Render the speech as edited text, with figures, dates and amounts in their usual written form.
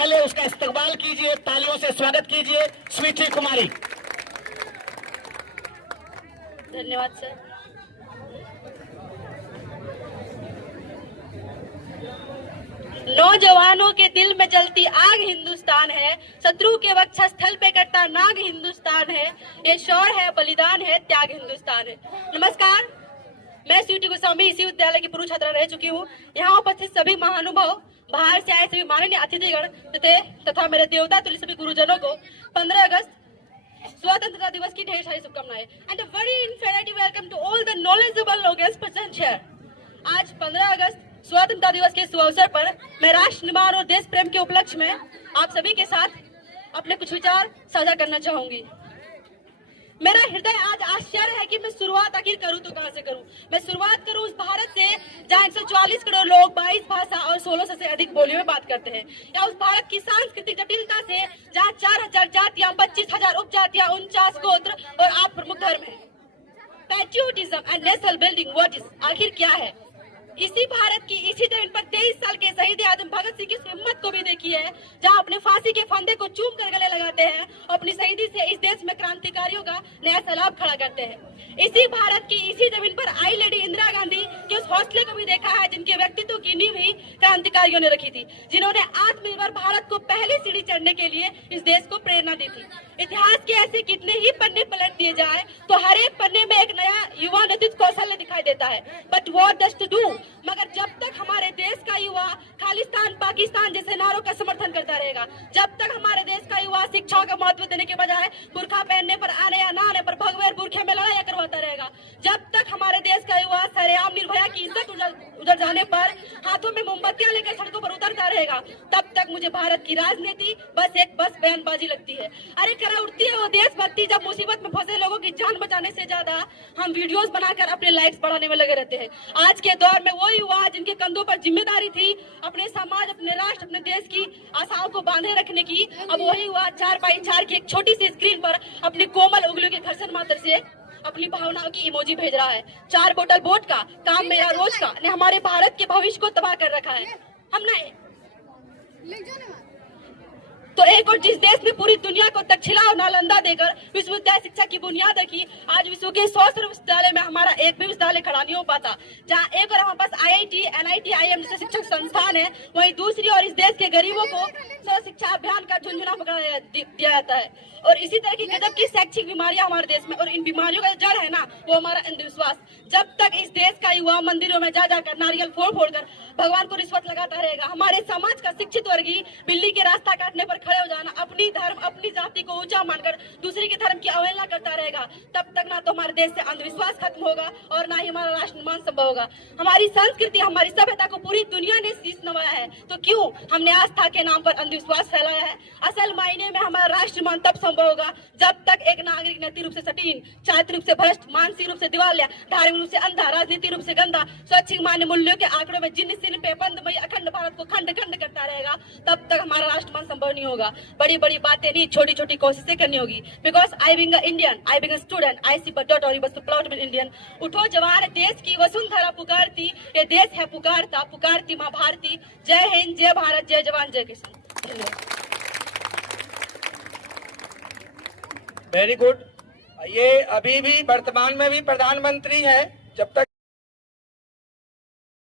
पहले उसका इस्तकबाल कीजिए, तालियों से स्वागत कीजिए स्वीटी कुमारी। धन्यवाद सर। नौजवानों के दिल में जलती आग हिंदुस्तान है, शत्रु के वक्षस्थल पे कटता नाग हिंदुस्तान है, ये शौर्य है, बलिदान है, त्याग हिंदुस्तान है। नमस्कार, मैं स्वीटी गोस्वामी इसी विद्यालय की पूर्व छात्रा रह चुकी हूँ। यहाँ उपस्थित सभी महानुभाव, बाहर से आए सभी माननीय अतिथिगण तथा मेरे देवता तुल्य सभी गुरुजनों को 15 अगस्त स्वतंत्रता दिवस की ढेर सारी शुभकामनाएं and very infinity welcome to all the knowledgeable लोगेस प्रेजेंट हियर। आज 15 अगस्त स्वतंत्रता दिवस के शुभ अवसर पर मैं राष्ट्र निर्माण और देश प्रेम के उपलक्ष्य में आप सभी के साथ अपने कुछ विचार साझा करना चाहूंगी। मेरा हृदय आज आश्चर्य है कि मैं शुरुआत आखिर करूं तो कहां से करूं। मैं शुरुआत करूं उस भारत से जहां 144 करोड़ लोग 22 भाषा और 1600 से अधिक बोलियों में बात करते हैं, या उस भारत की सांस्कृतिक जटिलता से जहां 4000 जातियां, 25,000 उपजातियां, 49 गोत्र और 8 प्रमुख धर्म हैं। Patriotism and national building what is, आखिर क्या है? इसी भारत की इसी जमीन पर 23 साल के शहीद आजम भगत सिंह की हिम्मत को भी देखी है, जहां अपने फांसी के फंदे को चूम कर गले लगाते हैं और अपनी शहीदी से इस देश में क्रांतिकारियों का नया सैलाब खड़ा करते हैं। इसी भारत की इसी जमीन पर आई लेडी इंदिरा गांधी के उस हौसले को भी देखा है जिनके व्यक्तित्व की नींव ही क्रांतिकारियों ने रखी थी, जिन्होंने आत्मनिर्भर भारत को पहली सीढ़ी चढ़ने के लिए इस देश को प्रेरणा दी थी। इतिहास के ऐसे कितने ही पन्ने पलट दिए जाए तो हर एक पन्ने में एक नया युवा नेतृत्व कौशल्य दिखाई देता है, but what does to do. मगर जब तक हमारे देश का युवा खालिस्तान पाकिस्तान जैसे नारों का समर्थन करता रहेगा, जब तक हमारे देश का युवा शिक्षा का महत्व देने के बजाय बुर्खा पहनने पर आने या ना आने पर भगवे बुरखे में लड़ाई करवाता रहेगा, जब तक हमारे देश का युवा सरेआम निर्भया की इज्जत उजड़ जाने पर हाथों में मोमबत्तियां लेकर सड़कों पर उतरता रहेगा, तब तक मुझे भारत की राजनीति बस बयानबाजी लगती है। अरे करा उठती है वो देशभक्ति जब मुसीबत में फंसे लोगों की जान बचाने से ज्यादा हम वीडियोस बनाकर अपने लाइक्स बढ़ाने में लगे रहते हैं। आज के दौर में वो युवा जिनके कंधों पर जिम्मेदारी थी अपने समाज, अपने राष्ट्र, अपने देश की आशाओं को बांधे रखने की, अब वही युवा 4x4 की एक छोटी सी स्क्रीन पर अपनी कोमल उंगलियों के घर्षण मात्र से अपनी भावनाओं की इमोजी भेज रहा है। 4 बोतल वोट का काम मेरा रोज का ने हमारे भारत के भविष्य को तबाह कर रखा है। हम ना तो एक और जिस देश ने पूरी दुनिया को तक्षशिला और नालंदा देकर विश्वविद्यालय शिक्षा की बुनियाद रखी, आज विश्व के 100 विश्वविद्यालय में हमारा एक भी विश्वविद्यालय खड़ा नहीं हो पाता। जहाँ एक और हमारे पास IIT, NIT, IIM जैसे शिक्षक संस्थान है, वहीं दूसरी और इस देश के गरीबों को सर्व शिक्षा अभियान का झुंझुना पकड़ा दिया जाता है। और इसी तरह की गजब की शैक्षिक बीमारियां हमारे देश में, और इन बीमारियों का जड़ है ना वो हमारा अंधविश्वास। जब तक इस देश का युवा मंदिरों में जा जाकर नारियल फोड़ कर भगवान को रिश्वत लगाता रहेगा, हमारे समाज का शिक्षित वर्ग ही बिल्ली के रास्ता काटने पर खड़े हो जाना, अपनी धर्म अपनी जाति को ऊंचा मानकर दूसरे के धर्म की अवहेलना करता रहेगा, तब तक ना तो हमारे देश से अंधविश्वास खत्म होगा और ना ही हमारा राष्ट्र निर्माण संभव होगा। हमारी संस्कृति, हमारी सभ्यता को पूरी दुनिया ने शीश नवाया है, तो क्यों हमने आस्था के नाम पर अंधविश्वास फैलाया है? असल मायने में हमारा राष्ट्र निर्माण तब संभव होगा जब तक एक नागरिक नैतिक रूप से सटीन, चारित्रिक रूप से भ्रष्ट, मानसिक रूप से दिवालिया, धार्मिक रूप से अंधा, राजनीतिक रूप से गंदा, स्वैच्छिक मान्य मूल्यों के आंकड़ों में जिन सिन पे बंदमयी अखंड भारत को खंड खंड करता रहेगा, तब तक हमारा राष्ट्र निर्माण संभव नहीं होगा। बड़ी बड़ी बातें नहीं, छोटी छोटी कोशिशें करनी होगी। Because I being Indian, I being student, I see but और बस प्राउड बी इंडियन। उठो जवान, देश की वसुंधरा पुकारती, ये देश है पुकारता, पुकारती माँ भारती। जय हिंद, जय भारत, जय जवान, जय किसान। धन्यवाद। Very good. ये अभी भी वर्तमान में भी प्रधानमंत्री है, जब तक